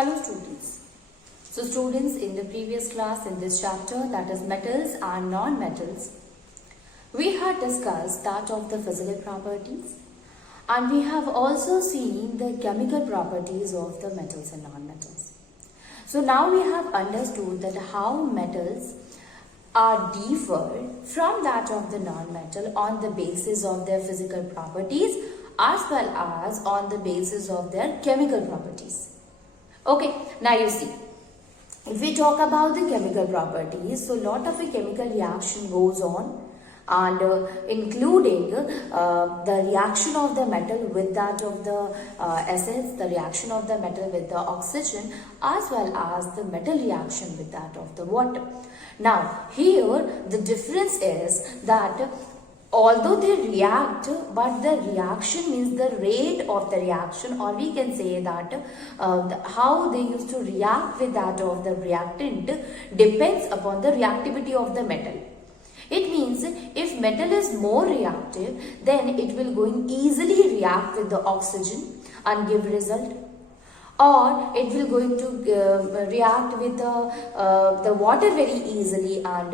Hello students. So students, in the previous class in this chapter, that is metals and non-metals, we had discussed that of the physical properties, and we have also seen the chemical properties of the metals and non-metals. So now we have understood that how metals are differed from that of the non-metal on the basis of their physical properties as well as on the basis of their chemical properties. Okay, now you see, if we talk about the chemical properties, so lot of a chemical reaction goes on, and including the reaction of the metal with that of the acids, the reaction of the metal with the oxygen, as well as the metal reaction with that of the water. Now here the difference is that although they react, but the reaction means the rate of the reaction, or we can say that how they used to react with that of the reactant depends upon the reactivity of the metal. It means if metal is more reactive, then it will going easily react with the oxygen and give result, or it will going to react with the water very easily and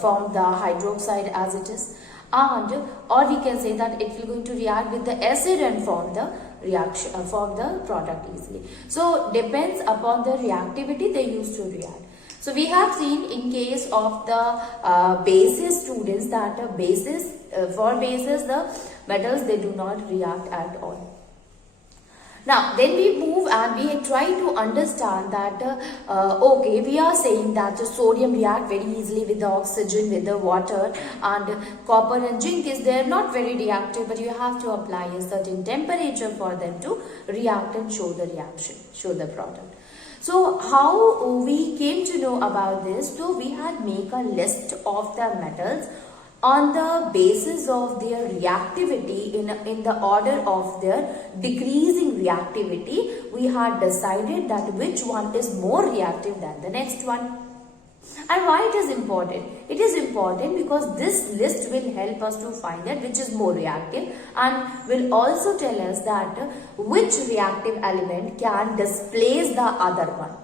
form the hydroxide as it is, and or we can say that it will going to react with the acid and form the reaction form the product easily. So depends upon the reactivity they used to react. So we have seen in case of the bases students that for bases the metals they do not react at all. Now then we move and we try to understand that okay, we are saying that the sodium react very easily with the oxygen, with the water, and copper and zinc is they are not very reactive, but you have to apply a certain temperature for them to react and show the reaction, show the product. So how we came to know about this? So we had make a list of the metals on the basis of their reactivity in the order of their decreasing reactivity. We had decided that which one is more reactive than the next one. And why it is important? It is important because this list will help us to find out which is more reactive, and will also tell us that which reactive element can displace the other one.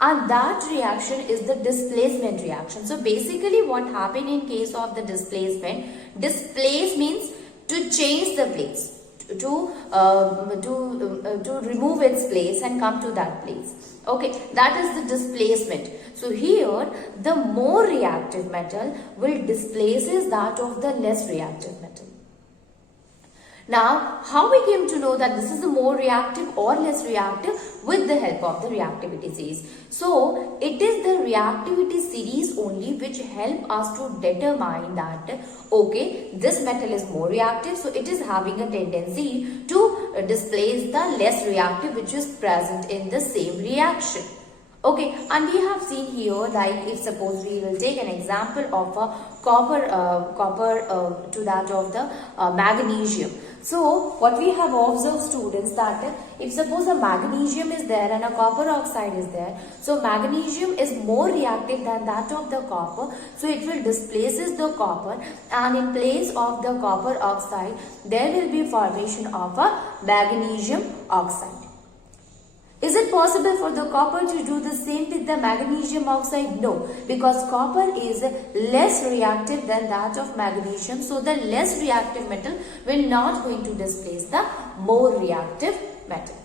And that reaction is the displacement reaction. So basically what happened in case of the displacement, displace means to change the place, to remove its place and come to that place. Okay, that is the displacement. So here the more reactive metal will displaces that of the less reactive metal. Now, how we came to know that this is the more reactive or less reactive? With the help of the reactivity series. So, it is the reactivity series only which help us to determine that, okay, this metal is more reactive, so it is having a tendency to displace the less reactive which is present in the same reaction. Okay, and we have seen here, like if suppose we will take an example of a copper to that of the magnesium. So what we have observed students that if suppose a magnesium is there and a copper oxide is there, so magnesium is more reactive than that of the copper, so it will displaces the copper, and in place of the copper oxide there will be formation of a magnesium oxide. Is it possible for the copper to do the same with the magnesium oxide? No, because copper is less reactive than that of magnesium. So the less reactive metal will not going to displace the more reactive metal.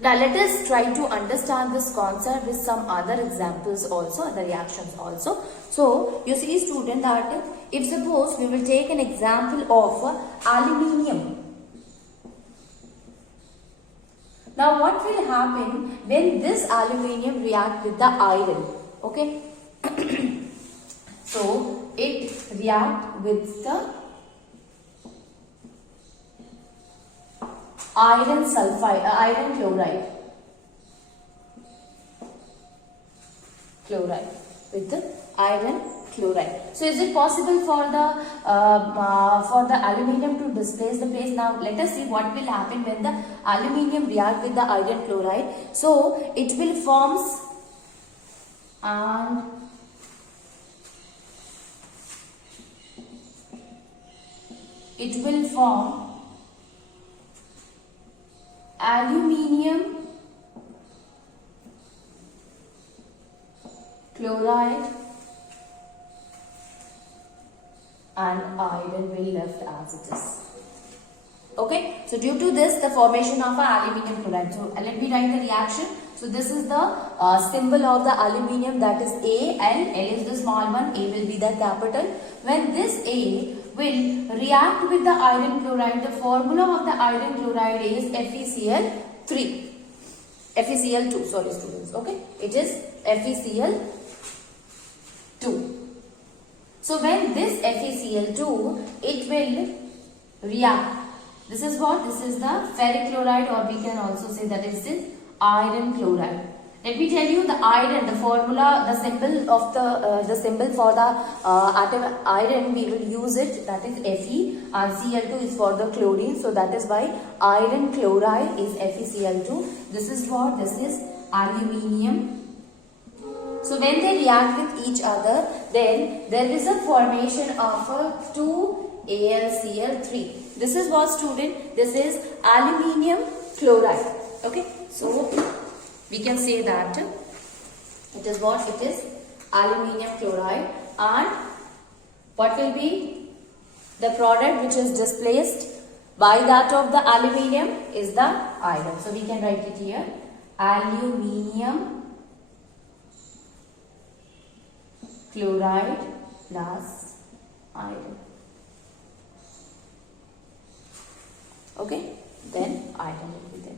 Now let us try to understand this concept with some other examples also, other reactions also. So you see student that if suppose we will take an example of aluminium. Now what will happen when this aluminium react with the iron? Okay. So it react with the iron sulfide, iron chloride. With the iron chloride. So is it possible for the aluminium to displace the place? Now let us see what will happen when the aluminium react with the iron chloride. So it will forms and it will form aluminium chloride and iron will left as it is. Okay, so due to this, the formation of aluminium chloride. So let me write the reaction. So this is the symbol of the aluminium, that is Al. L is the small one, A will be the capital. When this A will react with the iron chloride, the formula of the iron chloride is FeCl3. FeCl2, sorry students, okay. It is FeCl2. So when this FeCl2, it will react. This is what? This is the ferric chloride, or we can also say that is this iron chloride. Let me tell you the iron, the formula, the symbol of the symbol for the atom iron, we will use it, that is Fe, and Cl2 is for the chlorine. So that is why iron chloride is FeCl2. This is what? This is aluminium. So when they react with each other, then there is a formation of 2AlCl3. This is what, student? This is aluminium chloride. Okay. So we can say that it is what? It is aluminium chloride, and what will be the product which is displaced by that of the aluminium is the iron. So we can write it here, aluminium chloride plus iron. Okay, then iron will be there.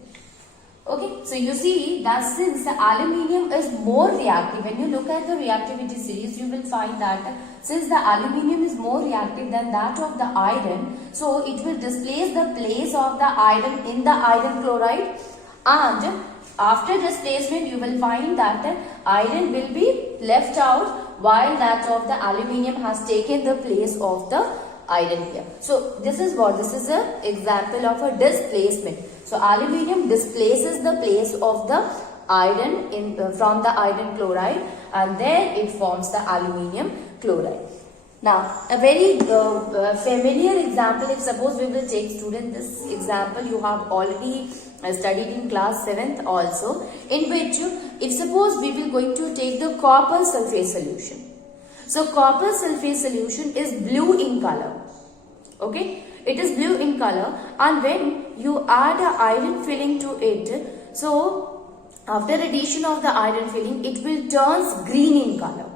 Okay, so you see that since the aluminium is more reactive, when you look at the reactivity series, you will find that since the aluminium is more reactive than that of the iron, so it will displace the place of the iron in the iron chloride, and after displacement you will find that iron will be left out, while that of the aluminium has taken the place of the iron here. So this is what? This is an example of a displacement. So aluminium displaces the place of the iron from the iron chloride, and then it forms the aluminium chloride. Now a very familiar example, if suppose we will take, student, this example you have already studied in class 7th also, in which if suppose we will going to take the copper sulfate solution. So copper sulfate solution is blue in color. Okay, it is blue in color, and when you add a iron filling to it, so after addition of the iron filling, it will turn green in color.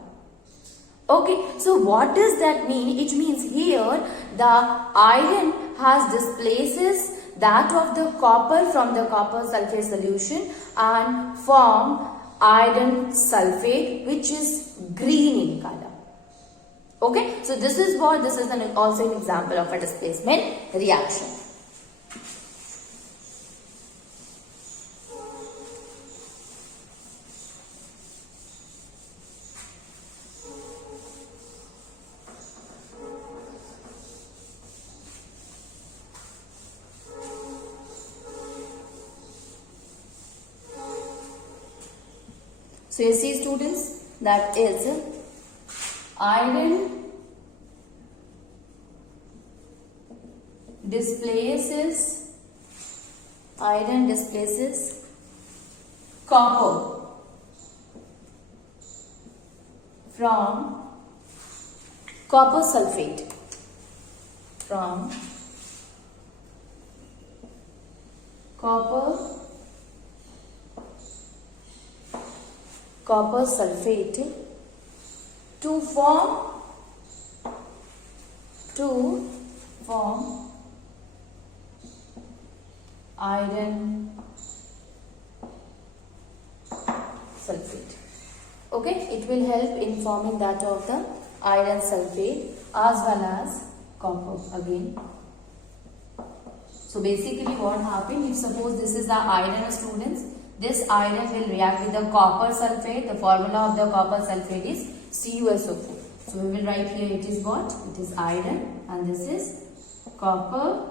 Okay, so what does that mean? It means here the iron has displaces that of the copper from the copper sulfate solution and form iron sulfate, which is green in color. Okay, so this is what? This is also an example of a displacement reaction. So you see, students, that is iron displaces copper from copper sulfate, copper sulfate to form iron sulfate. Okay, it will help in forming that of the iron sulfate as well as copper again. So basically what happened, if suppose this is the iron, students, this iron will react with the copper sulfate. The formula of the copper sulfate is CuSO4. So we will write here, it is what? It is iron, and this is copper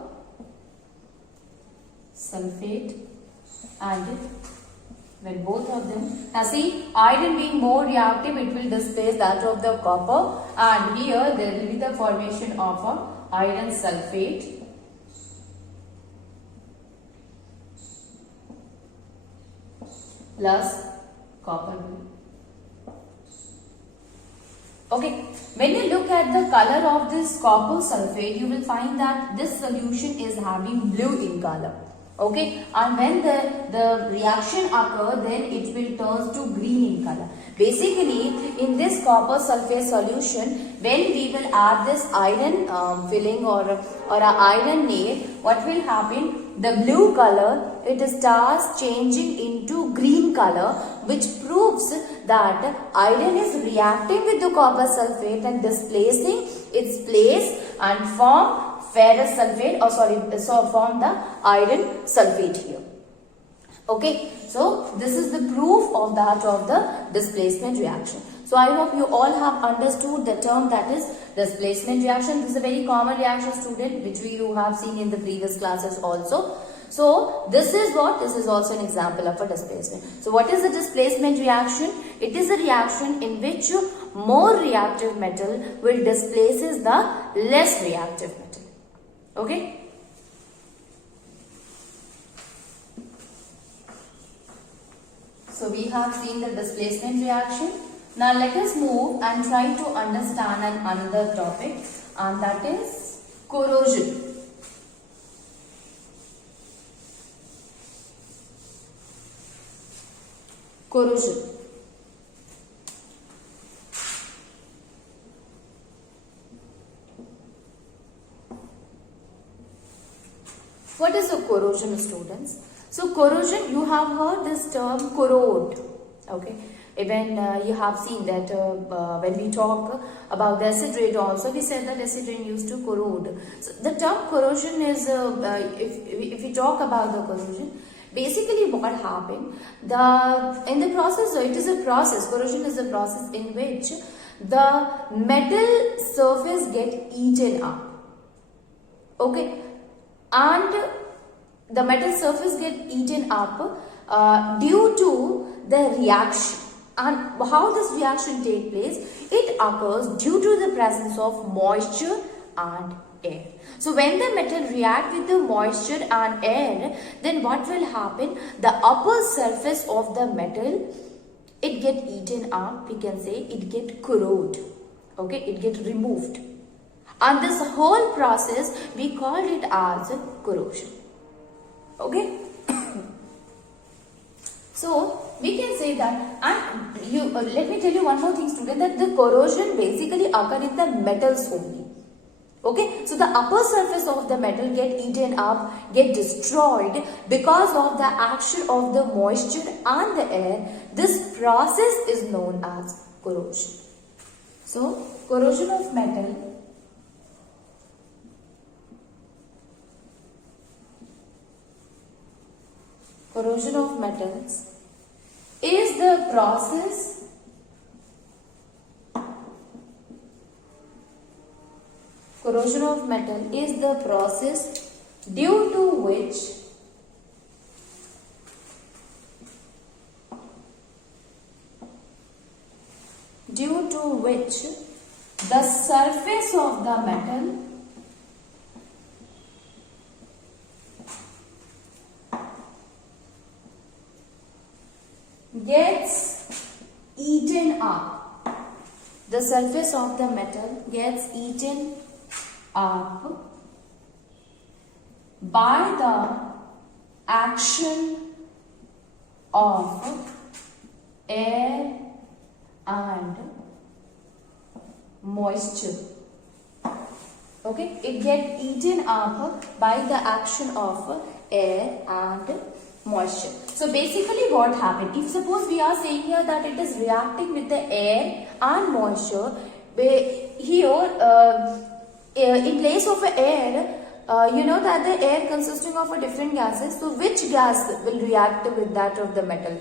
sulfate, and when both of them, now see, iron being more reactive, it will displace that of the copper, and here there will be the formation of a iron sulfate. plus copper blue. Okay, when you look at the color of this copper sulfate, you will find that this solution is having blue in color. Okay, and when the reaction occur, then it will turn to green in color. Basically, in this copper sulfate solution, when we will add this iron filling or a iron nail, what will happen? The blue color, it starts changing into green color, which proves that iron is reacting with the copper sulfate and displacing its place and form ferrous sulfate, so form the iron sulfate here. Okay, so this is the proof of that of the displacement reaction. So I hope you all have understood the term that is displacement reaction. This is a very common reaction, student, which you have seen in the previous classes also. So this is what? This is also an example of a displacement. So what is the displacement reaction? It is a reaction in which more reactive metal will displaces the less reactive metal. Okay? So we have seen the displacement reaction. Now let us move and try to understand another topic, and that is corrosion. Corrosion. What is a corrosion, students? So corrosion, you have heard this term corrode. Okay, even you have seen that when we talk about the acid rain also, we said that acid rain used to corrode. So the term corrosion is, if we talk about the corrosion, basically what happened, in the process, it is a process, corrosion is a process in which the metal surface get eaten up. Okay, and the metal surface get eaten up due to the reaction. And how this reaction take place? It occurs due to the presence of moisture and air. So when the metal react with the moisture and air, then what will happen? The upper surface of the metal, it get eaten up, we can say it get corrode. Okay, it get removed. And this whole process, we call it as corrosion. Okay. So we can say that, and you let me tell you one more thing, student, that the corrosion basically occur in the metals only. Okay, so the upper surface of the metal get eaten up, get destroyed because of the action of the moisture and the air. This process is known as corrosion. So corrosion of metal corrosion of metals is the process due to which the surface of the metal gets eaten up. The surface of the metal gets eaten up by the action of air and moisture. Okay, it gets eaten up by the action of air and moisture. So basically what happened, if suppose we are saying here that it is reacting with the air and moisture, here in place of air, you know that the air consisting of different gases, so which gas will react with that of the metal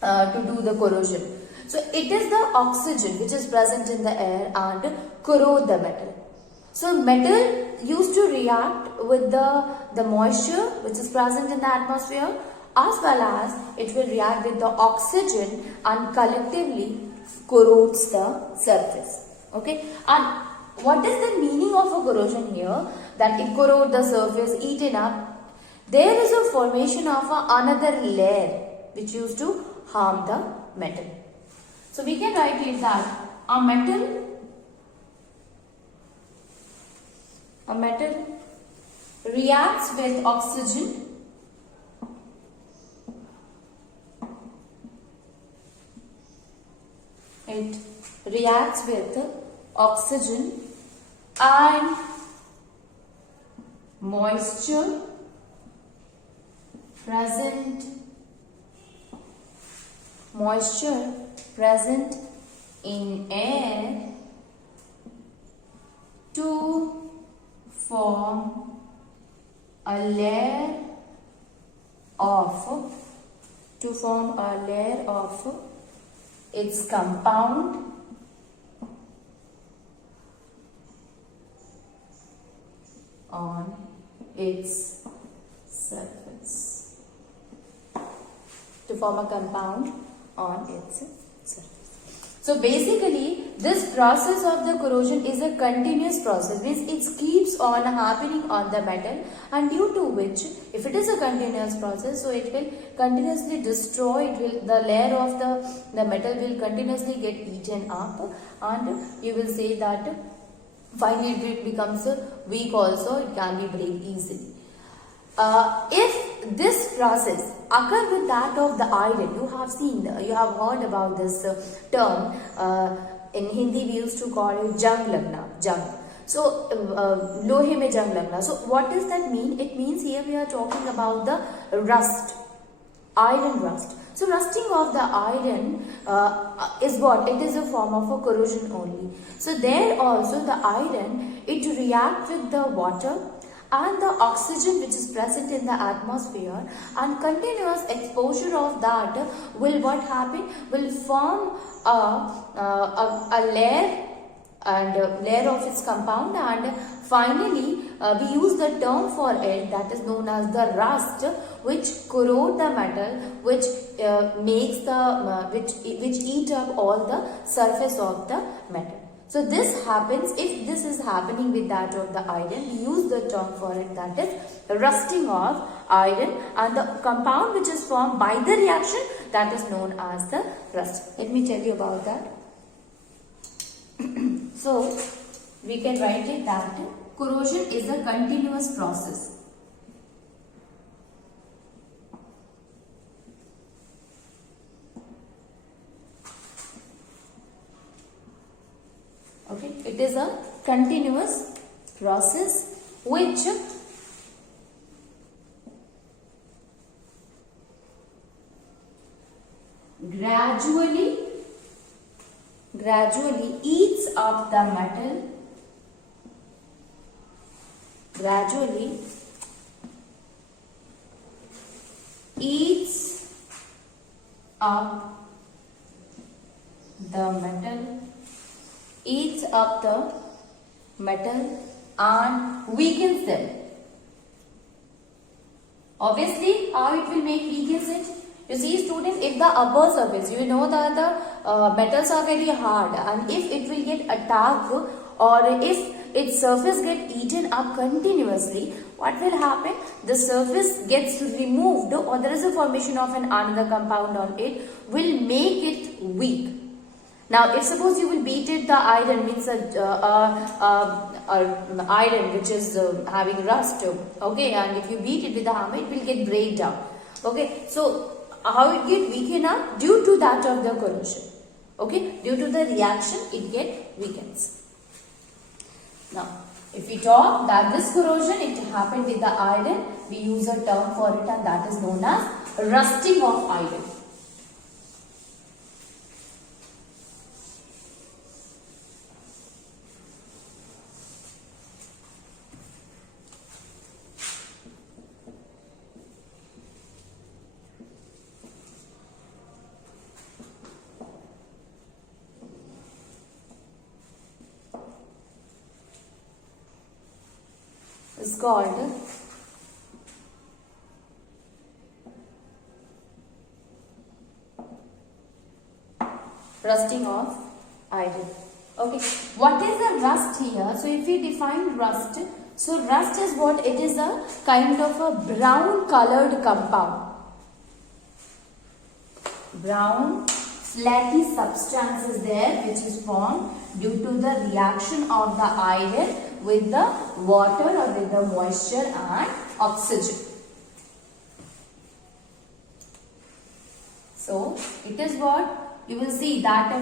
to do the corrosion? So it is the oxygen which is present in the air and corrode the metal. So metal used to react with the moisture which is present in the atmosphere, as well as it will react with the oxygen and collectively corrodes the surface. Okay, and what is the meaning of a corrosion here? That it corrodes the surface, eaten up. There is a formation of another layer. which used to harm the metal. So we can write it that a metal reacts with oxygen and moisture present in air to form a layer of its compound on its surface. To form a compound on its surface. So basically, this process of the corrosion is a continuous process, means it keeps on happening on the metal, and due to which, if it is a continuous process, so it will continuously destroy, the layer of the metal will continuously get eaten up, and you will say that finally it becomes weak also, it can be break easily. If this process occur with that of the iron, you have heard about this term, in Hindi we used to call it jung lagna, So, lohe mein jung lagna. So, what does that mean? It means here we are talking about the rust, iron rust. So, rusting of the iron is what? It is a form of a corrosion only. So, there also the iron, it reacts with the water and the oxygen which is present in the atmosphere, and continuous exposure of that will form a layer of its compound, and finally we use the term for it that is known as the rust, which corrode the metal, which eat up all the surface of the metal. So this happens, if this is happening with that of the iron, we use the term for it, that is rusting of iron, and the compound which is formed by the reaction, that is known as the rust. Let me tell you about that. So we can write it that corrosion is a continuous process. Okay, it is a continuous process which gradually eats up the metal, eats up the metal and weakens them. Obviously, how it will weakens it? You see, students, if the upper surface, you know that the metals are very hard, and if it will get attacked, or if its surface get eaten up continuously, what will happen? The surface gets removed, or there is a formation of another compound on it, will make it weak. Now, if suppose you will beat it, the iron means iron which is having rust, okay, and if you beat it with the hammer, it will get break down. Okay, so how it get weakened up? Due to that of the corrosion. Okay, due to the reaction, it get weakens. Now, if we talk that this corrosion, it happened with the iron, we use a term for it, and that is known as rusting of iron. Is called rusting of iron. Okay, what is the rust here? So if we define rust, so rust is what? It is a kind of a brown colored compound. brown flaky substance is there which is formed due to the reaction of the iron with the water or with the moisture and oxygen. So it is what you will see that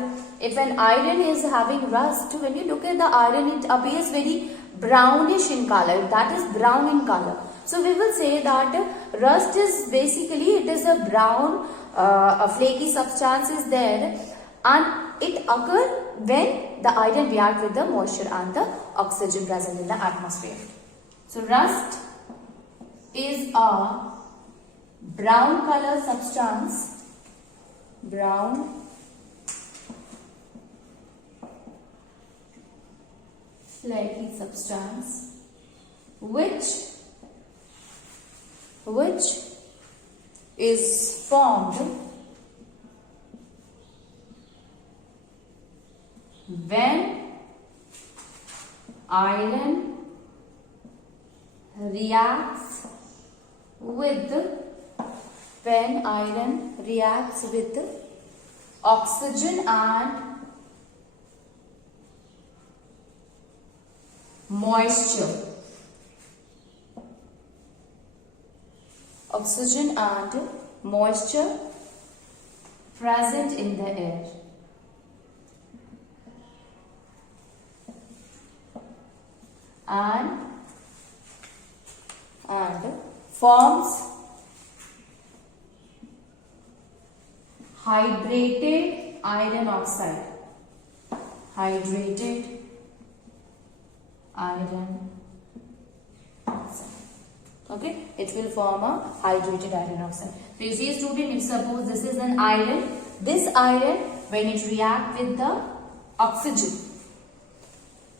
if an iron is having rust, when you look at the iron, it appears very brownish in color. That is brown in color. So we will say that rust is basically, it is a brown, a flaky substance is there, and it occurs when the iron reacts with the moisture and the oxygen present in the atmosphere. So rust is a brown color substance, brown flaky substance which is formed when iron reacts with oxygen and moisture. Oxygen and moisture present in the air. And forms hydrated iron oxide. Hydrated iron oxide. Okay, it will form a hydrated iron oxide. So you see, student, if suppose this is an iron, this iron, when it reacts with the oxygen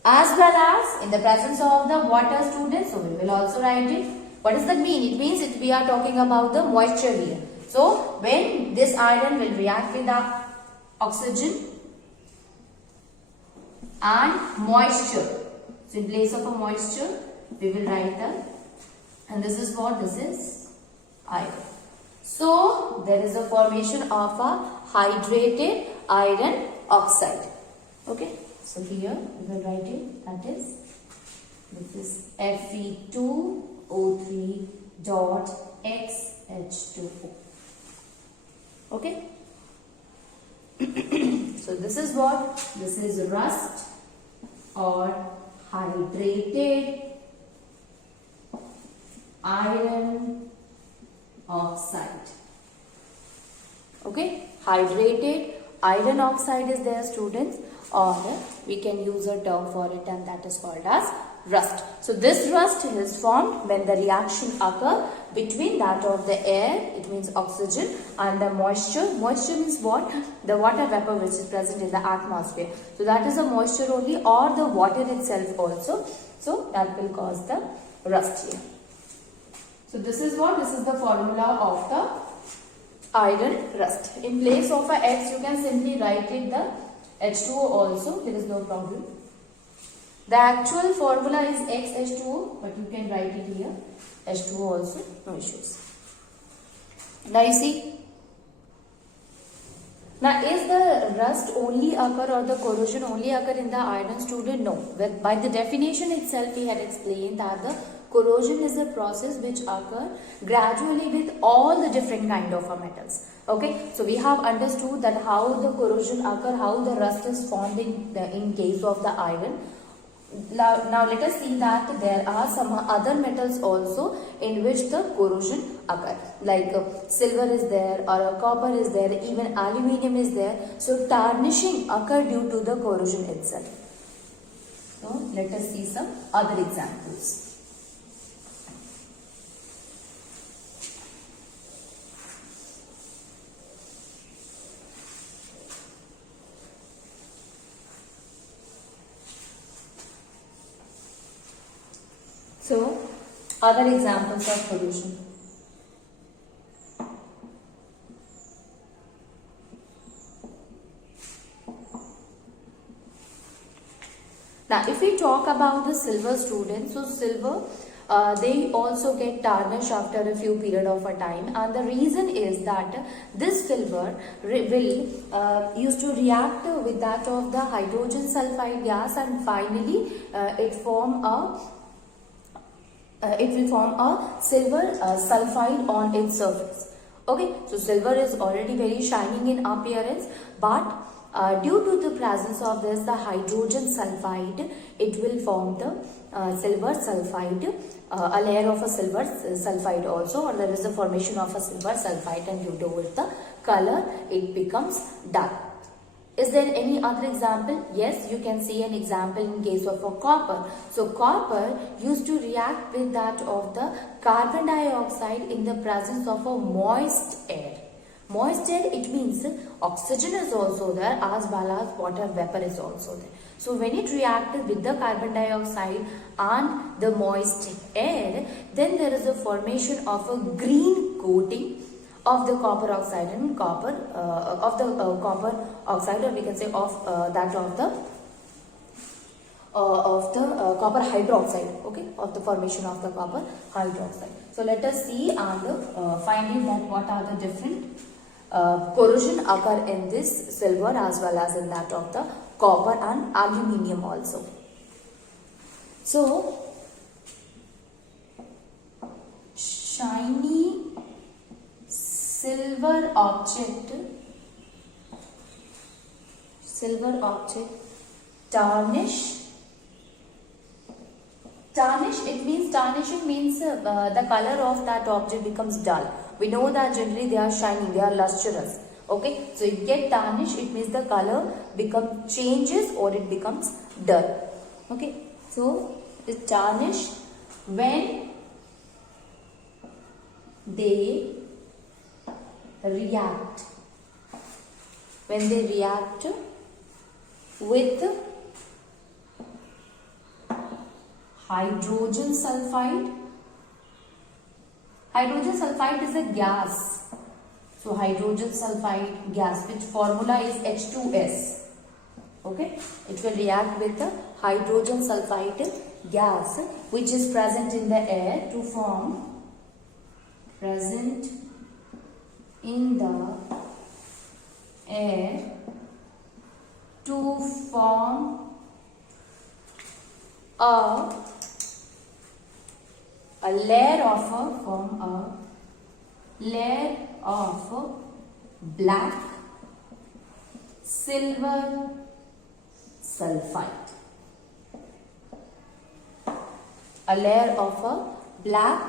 as well as in the presence of the water, student, so we will also write it. What does that mean? It means we are talking about the moisture here. So when this iron will react with the oxygen and moisture, so in place of a moisture we will write the, and this is what this is, iron. So there is a formation of a hydrated iron oxide. Okay, so here we will write it, that is, this is Fe2O3.XH2O. Okay. So this is what? This is rust or hydrated iron oxide. Okay, hydrated iron oxide is there, students, or we can use a term for it, and that is called as rust. So this rust is formed when the reaction occurs between that of the air, it means oxygen, and the moisture. Moisture means what? The water vapor which is present in the atmosphere. So that is the moisture only, or the water itself also. So that will cause the rust here. So this is what? This is the formula of the iron rust. In place of a X, you can simply write it the H2O also. There is no problem. The actual formula is XH2O, but you can write it here H2O also, no issues. Now you see. Now is the rust only occur or the corrosion only occur in the iron, student? No. By the definition itself we had explained that the corrosion is a process which occurs gradually with all the different kind of metals. Okay, so we have understood that how the corrosion occur, how the rust is formed in case of the iron. Now let us see that there are some other metals also in which the corrosion occur, like silver is there, or copper is there, even aluminium is there. So tarnishing occur due to the corrosion itself. So let us see some other examples. So, other examples of corrosion. Now, if we talk about the silver, students, so silver they also get tarnished after a few period of a time, and the reason is that this silver will used to react with that of the hydrogen sulfide gas, and finally it will form a silver sulfide on its surface. Okay, so silver is already very shining in appearance, but due to the presence of this the hydrogen sulfide, it will form the silver sulfide, a layer of a silver sulfide also, or there is a formation of a silver sulfide, and due to it the color it becomes dark. Is there any other example? Yes, you can see an example in case of a copper. So copper used to react with that of the carbon dioxide in the presence of a moist air. Moist air, it means oxygen is also there as well as water vapor is also there. So when it reacted with the carbon dioxide and the moist air, then there is a formation of a green coating of the copper oxide and copper copper oxide, or we can say of that of the copper hydroxide. Okay, of the formation of the copper hydroxide. So let us see and find out that what are the different corrosion occur in this silver as well as in that of the copper and aluminium also. So shiny silver object tarnish, it means tarnishing means the color of that object becomes dull. We know that generally they are shining, they are lustrous. Okay, so it get tarnished, it means the color changes or it becomes dull. Okay, so it tarnish when they react with hydrogen sulfide. Hydrogen sulfide is a gas. So hydrogen sulfide gas, which formula is H2S. Okay, it will react with the hydrogen sulfide gas which is present in the air to form a layer of black silver sulfide. A layer of a black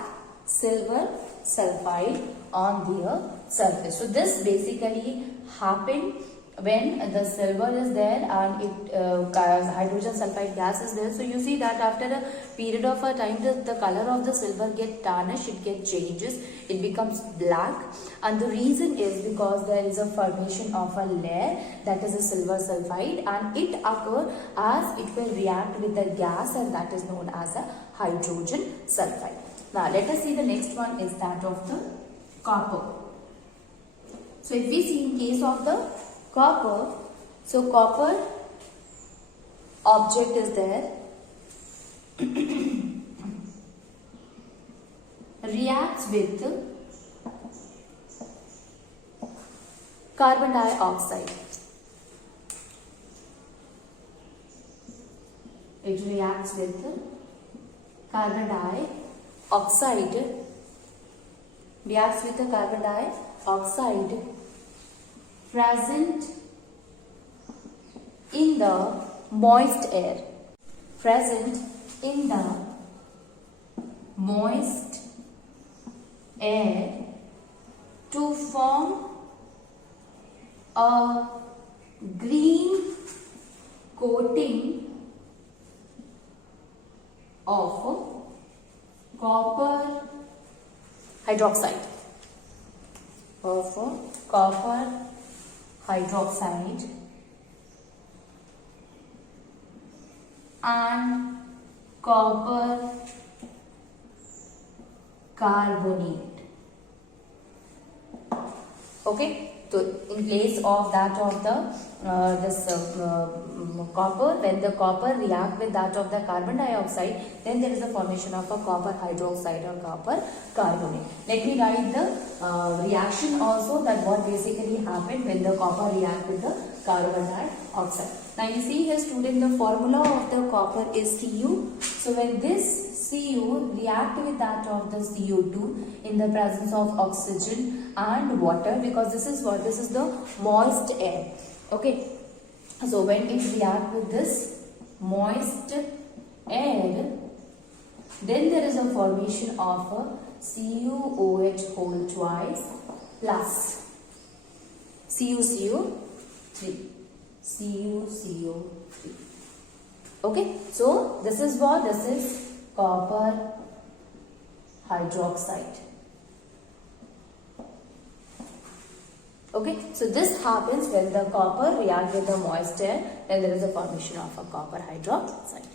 silver sulfide on their surface. So this basically happened when the silver is there and hydrogen sulfide gas is there. So you see that after a period of a time the color of the silver get tarnished, it get changes, it becomes black, and the reason is because there is a formation of a layer, that is a silver sulfide, and it occur as it will react with the gas, and that is known as a hydrogen sulfide. Now let us see the next one is that of the copper. So if we see in case of the copper, so copper object is there, reacts with carbon dioxide. It reacts with carbon dioxide, present in the moist air. To form a green coating of copper hydroxide. And copper carbonate. Okay, So in place of that of the copper, when the copper react with that of the carbon dioxide, then there is a formation of a copper hydroxide or copper carbonate. Let me write the reaction also, that what basically happened when the copper react with the carbon dioxide. Now you see here student, the formula of the copper is Cu. So when this Cu react with that of the CO2 in the presence of oxygen and water, because this is what, this is the moist air. Okay, so when it react with this moist air, then there is a formation of a CuOH whole twice plus CuCO3. CuCO3. Okay, so this is what, this is copper hydroxide. Okay, so this happens when the copper reacts with the moist air, then there is a formation of a copper hydroxide.